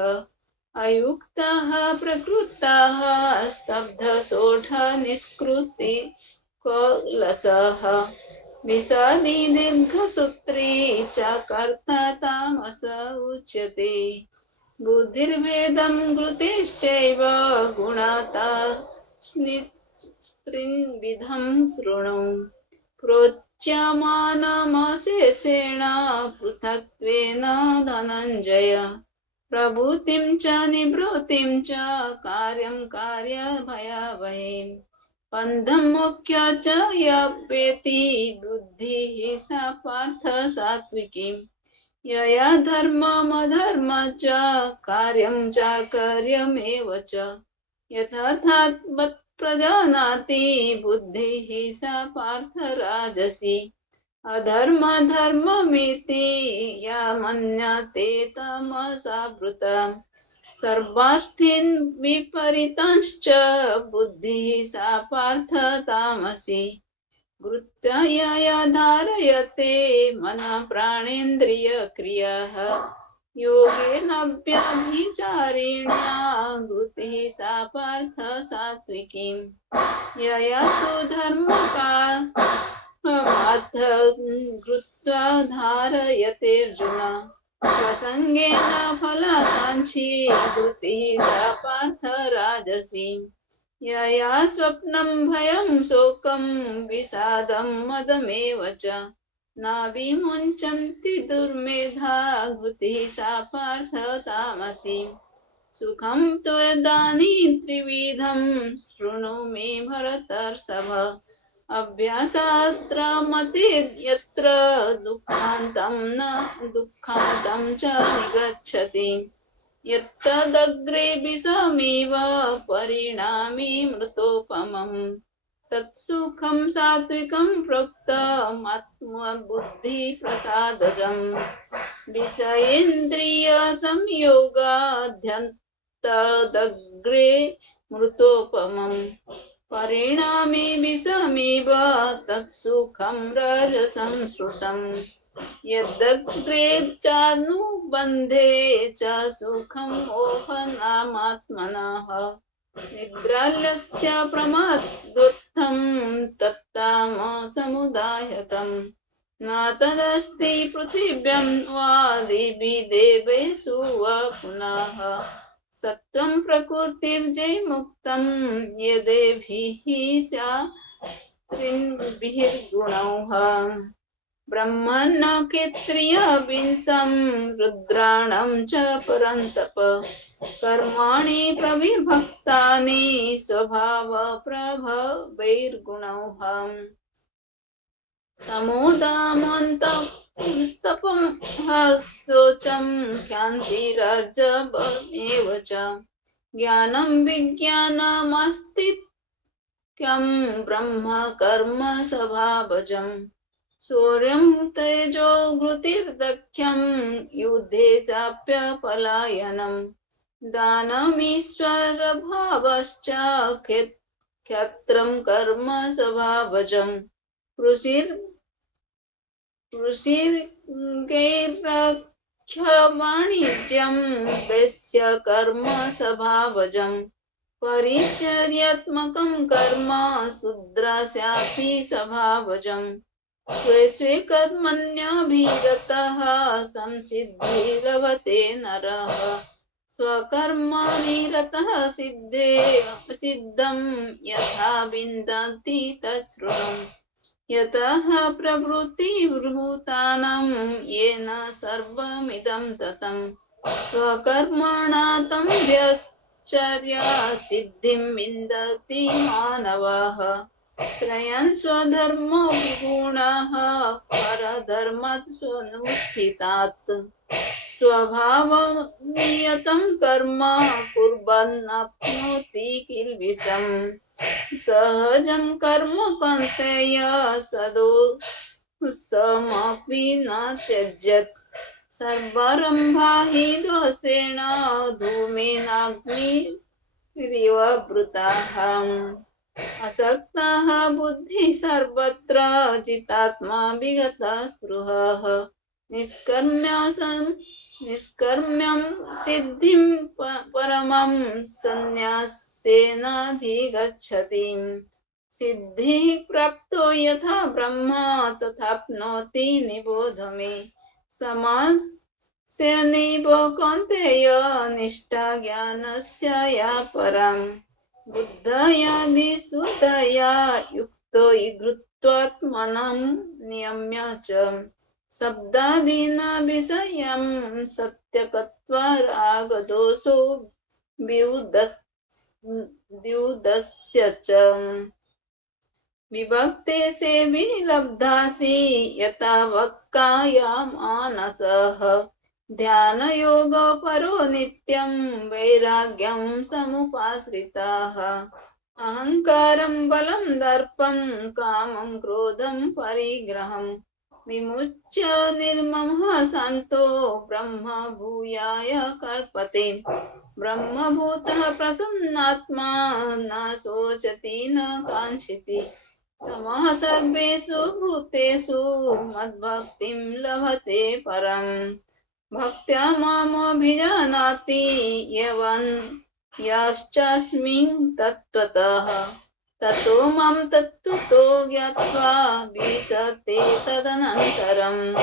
अयुक्तः प्रकृतः स्तब्धसोढ निष्कृति कलसः विषादी दीर्घसूत्री च कर्ता तामस उच्यते बुद्धिर्भेदं कृतेश्चैव गुणता स्त्रिविधं शृणु प्रोच्यमानमशेषेण पृथक्त्वेन धनञ्जय प्रभूतिं च निवृत्तिं च कार्यं कार्यभयावहम् बन्धं मोक्ष च यवेति बुद्धिः सा पार्थ सात्विकी यया धर्ममधर्म च कार्यं चाकर्यमेव च यथार्थात् प्रजानाति बुद्धिः सा पार्थ राजसी अधर्म धर्ममिति या मन्यते तमसावृता सर्वार्थीन् विपरीतांश्च बुद्धिः सा पार्थ तामसी घृत्या धारयते मनः प्राणेन्द्रियक्रियाः योगेनाभ्यभिचारिण्या घृतिः सा पार्थ सात्विकी यया तु धर्मकामात् घृत्वा धारयते अर्जुन प्रसंगेन फलाकांक्षी घृतिः सा पार्थ राजसी यया स्वप्नं भयं शोकं विषादं मदमेव च न विमुञ्चन्ति दुर्मेधा घृतिः सा पार्थ तामसी सुखं त्वदानीं त्रिविधं शृणु मे भरतर्षभ अभ्यासात्र मते यत्र दुःखान्तं च निगच्छति यत्तदग्रे विषमिव परिणामी मृतोपमम् तत्सुखं सात्विकं प्रोक्तमात्मबुद्धिप्रसादजम् विषयेन्द्रियसंयोगाद्यन्तदग्रे मृतोपमम् परिणामी विषमिव तत्सुखं रजसंश्रुतम् यदग्रे चानुबन्धे च सुखं मोहनामात्मनः निद्रालस्य प्रमादोत्थं तत्तामसमुदायतं न तदस्ति पृथिव्यां वा दिवि देवेषु वा पुनः सत्त्वं प्रकृतिर्जैमुक्तं यदेभिः स्यात्त्रिभिर्गुणैः ब्रह्मण् क्षत्रियविंशं रुद्राणं च परन्तप कर्माणि प्रविभक्तानि स्वभावप्रभवैर्गुणैः समोदामन्तस्तपं शौचं क्षान्तिरार्जवमेव च ज्ञानं विज्ञानमास्तिक्यं ब्रह्म कर्म स्वभावजम् शौर्यं तेजो घृतिर्दख्यं युद्धे चाप्यपलायनं दानमीश्वरभावश्च क्षत्रं कर्म स्वभावजम् कृषिर्गैर्वाणिज्यं वैश्य कर्म स्वभावजम् परिचर्यात्मकं कर्म शूद्रस्यापि स्वभावजम् स्वे स्वे कर्मण्यभिरतः संसिद्धि लभते नरः स्वकर्मनिरतः सिद्धं यथा विन्दति तच्छृणु यतः प्रवृत्तिभूतानां येन सर्वमिदं ततं स्वकर्मणा तं व्यश्चर्या सिद्धिं विन्दति मानवः त्रयं स्वधर्मो विगुणः परधर्मात् स्वनुष्ठितात् स्वभावनियतं कर्म कुर्वन्नाप्नोति किल्बिषम् सहजं कर्म कौन्तेय सदोषमपि न त्यज्यत् सर्वारम्भा हि दोषेण धूमेनाग्निरिव वृताः असक्तः बुद्धिः सर्वत्र जितात्मा विगतः स्पृहः निष्कर्म्यं सिद्धिं परमं संन्यासेनाधिगच्छति सिद्धिः प्राप्तो यथा ब्रह्मा तथाप्नोति निबोध मे समास्य नैव कौन्तेय निष्ठा ज्ञानस्य या परम् बुद्धया विशुद्धया युक्तो घृत्वात्मनं नियम्य च शब्दादीना विषयं सत्यकत्वारागदोषो द्युदस्य च विभक्ते से विलब्धासि यथा वक्कायमानसः ध्यानयोग परो नित्यं वैराग्यं समुपाश्रिताः अहंकारं बलं दर्पं कामं क्रोधं परिग्रहं विमुच्य निर्ममः शान्तो ब्रह्म भूयाय कल्पते। ब्रह्मभूतः प्रसन्नात्मा न शोचति न काङ्क्षति समः सर्वेषु भूतेषु मद्भक्तिं लभते परम्। भक्त्या मामभिजानाति यवन् यश्चास्मिन् तत्त्वतः ततो मां तत्त्वतो ज्ञात्वा विशते तदनन्तरम्।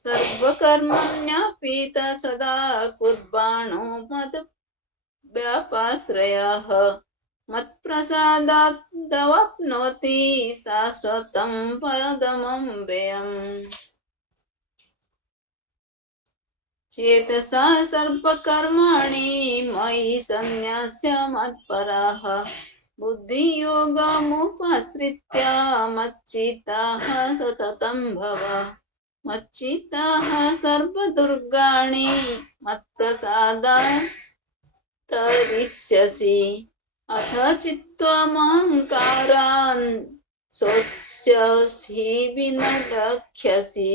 सर्वकर्मण्यपि सदा कुर्वाणो मद्व्यापाश्रयः मत्प्रसादादवाप्नोति शाश्वतं पदमव्ययम्। चेतसा सर्वकर्माणि मयि सन्न्यस्य मत्पराः बुद्धियोगमुपश्रित्य मच्चित्तः सततं भव। मच्चित्तः सर्वदुर्गाणि मत्प्रसादात् तरिष्यसि। अथ चित्त्वमहङ्कारान् शोष्यसि विनरक्ष्यसि।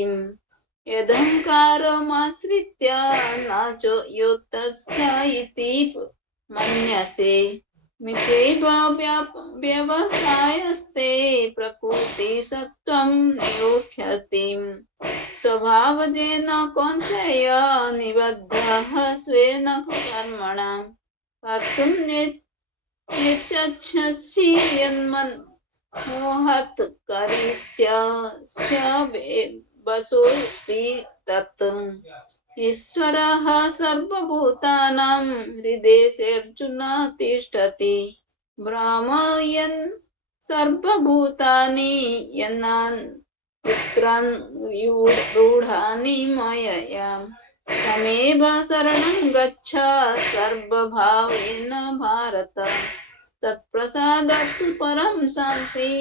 यदहङ्कारमाश्रित्य न च योत्तस्य इति मन्यसे। मिथ्यैव व्यवसायस्ते प्रकृतिसत्त्वं नियोक्ष्यति। स्वभावजेन कौन्तेय निबद्धः स्वेन कर्मणा कर्तुं नेच्छसि यन्मोहात् करिष्यस्य वसोऽपि तत्। ईश्वरः सर्वभूतानां हृदयेऽर्जुन तिष्ठति। भ्रामयन् सर्वभूतानि रूढानि मायया तमेव शरणं गच्छ सर्वभावेन भारत। तत्प्रसादात् परं शान्ति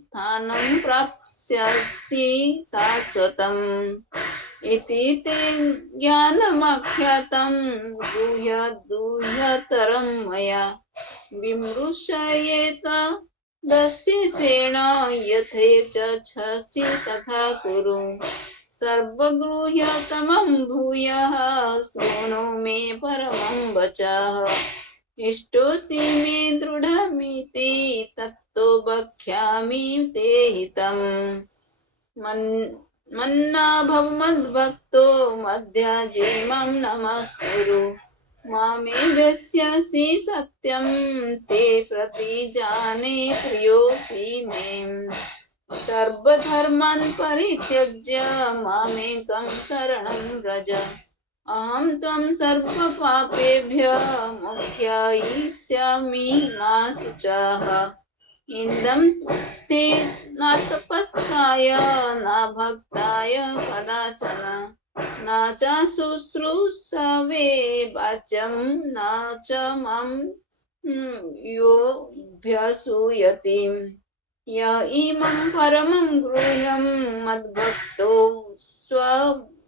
स्थानं प्राप्स्यसि शाश्वतम्। इति ते ज्ञानमाख्यातं गुह्यतरं मया विमृशयेत दस्येन यथेच्छसि तथा कुरु। सर्वगृह्यतमं भूयः शृणु मे परमं वचः। इष्टोऽसि मे दृढमिति तत्तो वक्ष्यामि ते हितम्। मन्ना भव मद्भक्तो मध्याजी मां नमस्कुरु। मामे वेत्स्यसि सत्यं ते प्रतिजाने प्रियोऽसि मे। सर्वधर्मान् परित्यज्य मामेकं शरणं व्रज। अहं त्वं सर्वपापेभ्यः मोक्षयिष्यामि मा शुचः। इदं ते न तपस्काय न भक्ताय कदाचन न च शुश्रूषवे वाच्यं न च मां योऽभ्यसूयति। य इमं परमं गुह्यं मद्भक्तो स्वभिधास्यति।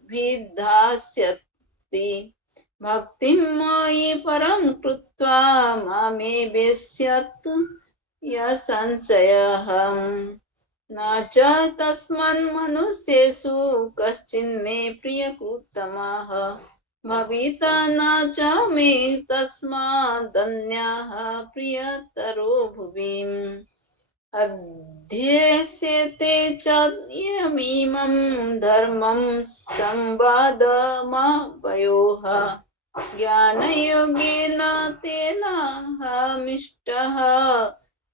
भक्तिं मयि परं कृत्वा मामे वेत्स्यत् संशयः। न च तस्मान्मनुष्येषु कश्चिन्मे प्रियकृत्तमः भविता न च मे तस्मादन्यः प्रियतरो भुवि। अध्यस्यते च यमिमं धर्मं संवादमवयोः ज्ञानयोगेन तेन हमिष्टः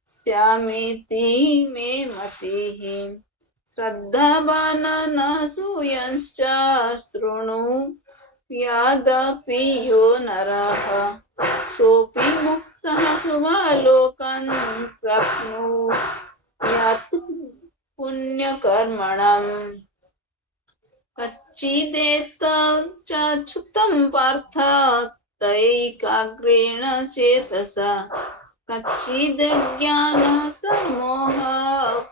स्यामीति मे मतिः। श्रद्धावान् न सूयश्च शृणु यदपि यो नरः सोऽपि मुक्तः शुभलोकान् प्राप्नुयात् पुण्यकर्मणम्। कच्चिदेतच्च्युतं पार्थ तैकाग्रेण चेतसा कच्चिदज्ञानसम्मोह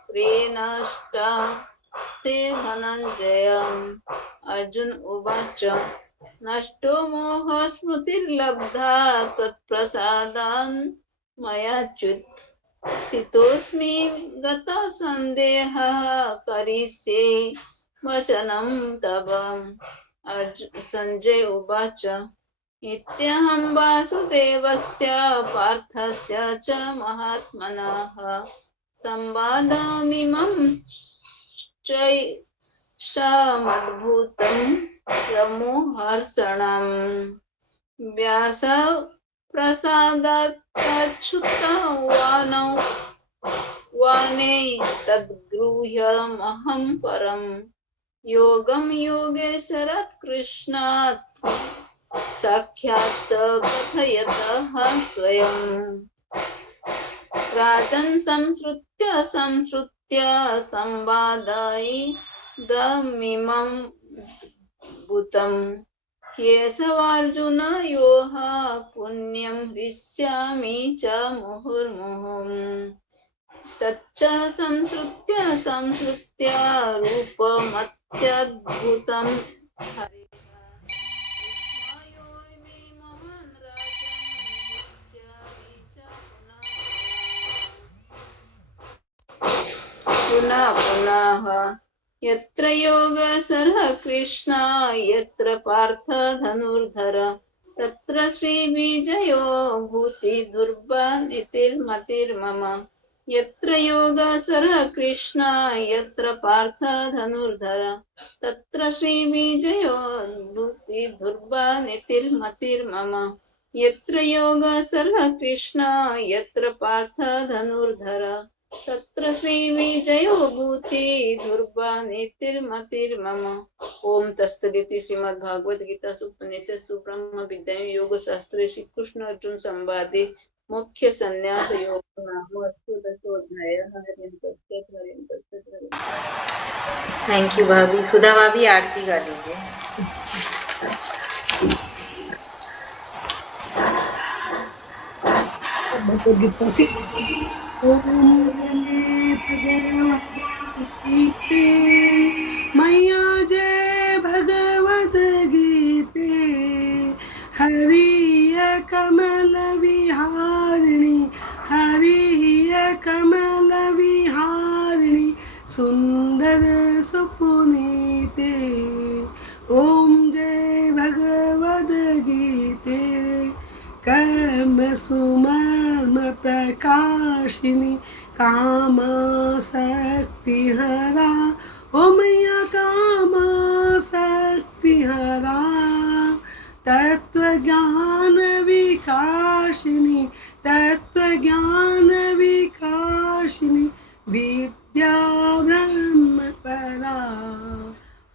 प्रेनष्टस्ते धनञ्जय। अर्जुन उवाच नष्टो मोहस्मृतिर्लब्धा त्वत्प्रसादान् मयाच्युत। स्थितोऽस्मि गतः सन्देहः करिष्ये वचनं तव। संजय उवाच इत्यहं वासुदेवस्य पार्थस्य च महात्मनः संवादमिमं चैषामद्भुतं प्रमुहर्षणम्। व्यास प्रसादाच्युतवाने तद्गृह्यमहं परं योगं योगेश्वरात् कृष्णात् साक्षात् कथयतः स्वयं। राजन् संसृत्य संवादमिमं भूतं केशवार्जुनयोः पुण्यं हृष्यामि च मुहुर्मुहुः। तच्च संसृत्य रूपमत्यद्भुतं विस्मयोऽयि महान् राजन् हृष्यामि च पुनः। यत्र योगेश्वरः कृष्ण यत्र पार्थ धनुर्धर तत्र श्रीविजयो भूति दुर्बा नीतिर्मतिर्मम। यत्र योगेश्वरः कृष्ण यत्र पार्थ धनुर्धर तत्र श्रीविजयो भूति दुर्बा नीतिर्मतिर्मम। यत्र योगेश्वरः कृष्ण यत्र पार्थ धनुर्धर तत्र श्रीविजयो भूति दुर्बा नीतिर्मतिर्मम। ओम तत्सदिति श्रीमद्भागवत गीता उपनिषत्सु ब्रह्म विद्यायां योग शास्त्रे श्री कृष्ण अर्जुन संवादे मुख्य संन्यास योग नाम अष्टादशोऽध्यायः। हरिं तत्सत् हरिं तत्सत् हरिं तत्सत्। थैंक यू भाभी। सुधा भाभी आरती गा लीजिए। भगवद्गीता की ओम जय भगवत गीते मैया जय भगवत गीते हरिय कमल विहारिणी हरिय कमल विहारिणी सुंदर सुपुनीते। ओम जय भगवद गीते कर्म सुमर्म प्रकाशिनी कामा शक्ति हरा ओ मैया कामा शक्ति हरा तत्व ज्ञान विकाशिनी तत्व ज्ञान विकाशिनी विद्या ब्रह्म परा।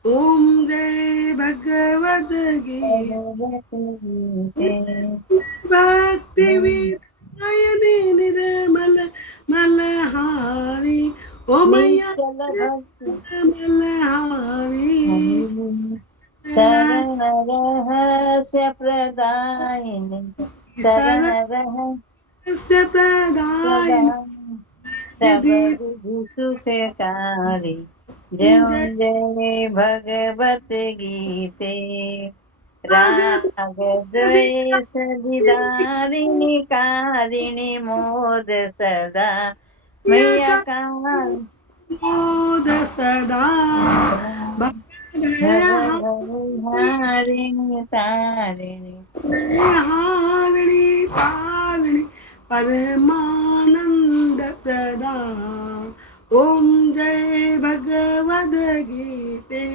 ओम जय भगवद गीते भक्ति विदायनी निर्मल मलहारी ओ मैया मलहारी शरण रहस्य प्रदायिनी शरण रहस्य प्रदायिनी सब विधि सुखकारी जय जय भगवत गीते राग द्वेष विदारिणी कारिणी मोद सदा मैया का मोद सदा हारिणी तारिणी हारिणी तारिणी परमानंद प्रदा। ओम जय भगवद गीते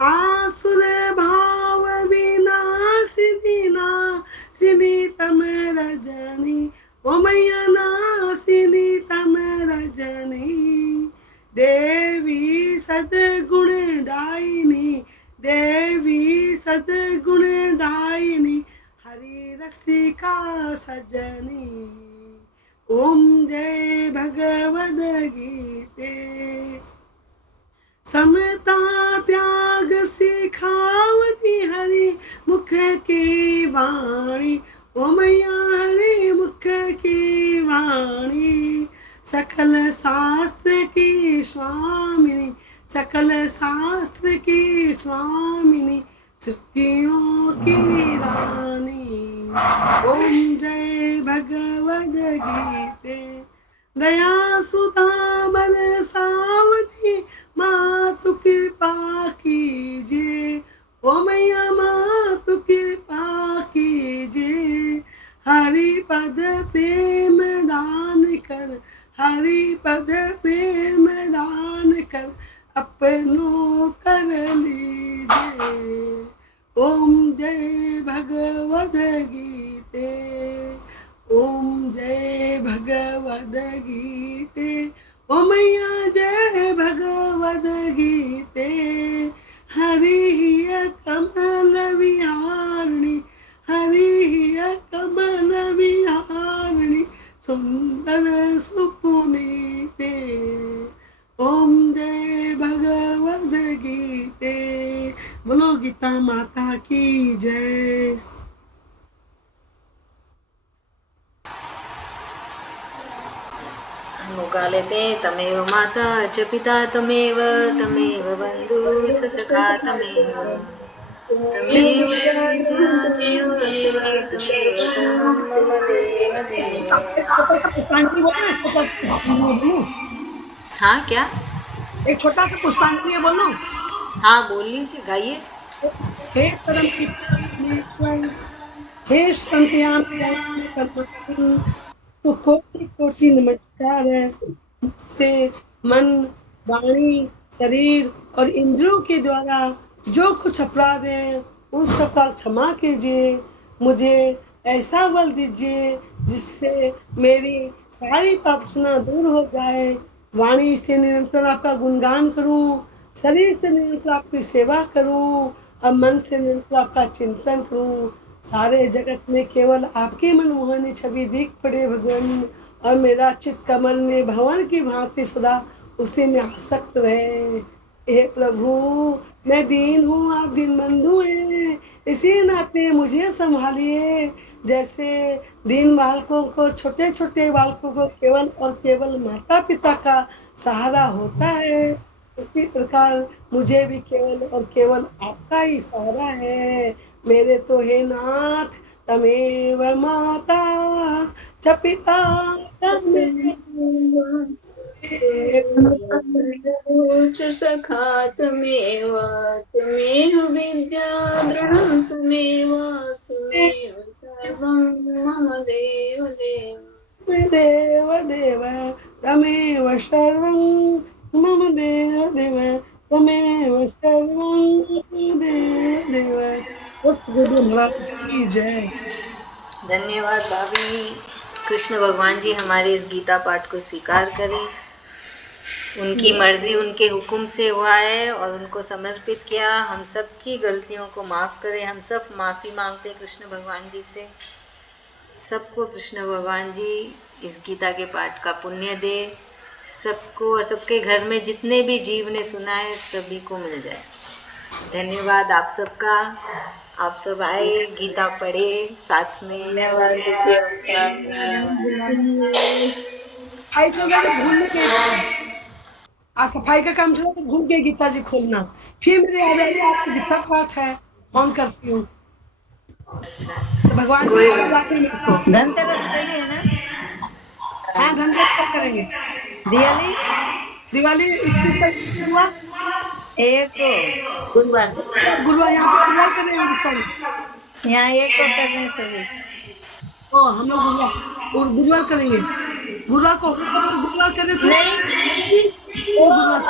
आसुर भाव विनाशिनी नाशिनी तम रजनी ओ मैया नाशिनी तम रजनी देवी सद्गुण दायिनी देवी सद्गुण दायिनी हरि रसिका सजनी। ओम जय भगवद गीते समता त्याग सिखावती हरि मुख की वाणी ओ मैया हरि मुख की वाणी सकल शास्त्र की स्वामिनी सकल शास्त्र की स्वामिनी श्रुतियों की रानी। ओम जय भगवद गीते दया सुधा बरसावनी मातु कृपा कीजिए, ओ मैया मातु कृपा कीजिए। हरि पद प्रेम दान कर, हरि पद प्रेम दान कर, अपनों कर लीजिए। ओम जय भगवद गीते, ओम जय भगवद गीते, ओ मैया जय भगवद गीते। हरि हिय कमल विहारिणी, हरि हिय कमल विहारिणी, सुंदर सुपुनीते। ओम जय भगवद गीते। बोलो गीता माता की जय। हम गा लेते हैं। तमेव माता च पिता तमेव, तमेव बंधु स सखा तमेव, तमेव विद्या तमेव, तमेव सर्वं मम देव देव। एक छोटा सा पुष्पांजलि बोलो, एक छोटा सा पुष्पांजलि बोलो, हाँ क्या? एक छोटा सा पुष्पांजलि बोलो। हाँ बोल लीजिए, गाइए। हे परम पिता परमेश्वर, हे शांतियाम परमात्मा, तो कोटि कोटि नमस्कार है। मुझसे मन, वाणी, शरीर और इंद्रियों के द्वारा जो कुछ अपराध है उन सब का क्षमा कीजिए। मुझे ऐसा बल दीजिए जिससे मेरी सारी पापना दूर हो जाए। वाणी से निरंतर आपका गुणगान करूं, शरीर से निरंतर आपकी सेवा करूं और मन से निरंतर आपका चिंतन करूं। सारे जगत में केवल आपकी मनमोहनी छवि दिख पड़े भगवान, और मेरा चित्त कमल में भवन की भांति सदा उसी में आसक्त रहे। हे प्रभु, मैं दीन हूँ, आप दीन बंधु हैं, इसी नाते मुझे संभालिए। जैसे दीन बालकों को, छोटे छोटे बालकों को केवल और केवल माता पिता का सहारा होता है, उसी प्रकार मुझे भी केवल और केवल आपका ही सहारा है। मेरे तो हे नाथ, तमेव माता च पिता च सखा तमेव, तमेव विद्या द्रढं तमेव, तमेव सर्वं मम देव देव। देव देव, तमेव सर्वं मम देव देव, तमेव सर्वं देव देव। उस गुरु महाराज की जय। धन्यवाद भाभी। कृष्ण भगवान जी हमारे इस गीता पाठ को स्वीकार करें। उनकी मर्जी उनके हुक्म से हुआ है और उनको समर्पित किया। हम सब की गलतियों को माफ़ करें। हम सब माफ़ी मांगते हैं कृष्ण भगवान जी से। सबको कृष्ण भगवान जी इस गीता के पाठ का पुण्य दे। सबको और सबके घर में जितने भी जीव ने सुना है सभी को मिल जाए। धन्यवाद आप सबका। आप सब आए, गीता पढ़े साथ में। धन्यवाद भाई चलो तो भूल में गए, आज सफाई का काम चला तो भूल गए गीता जी खोलना। फिर मेरे याद आया आपको गीता पाठ है, ऑन करती हूँ। तो भगवान कोई की बातें लिखो। धनतेरस कल है ना? हाँ, धनतेरस कब करेंगे? दिवाली दिवाली 21 तारीख को हुआ, 1 को, गुरुवार गुरुवार यहाँ पे गुरुवार कर रहे हैं सब। यहाँ 1 को कर रहे हैं सभी। ओ हम लोग गुरुवार करेंगे। गुरुवार को गुरुवार कर रहे थे, गुरुवार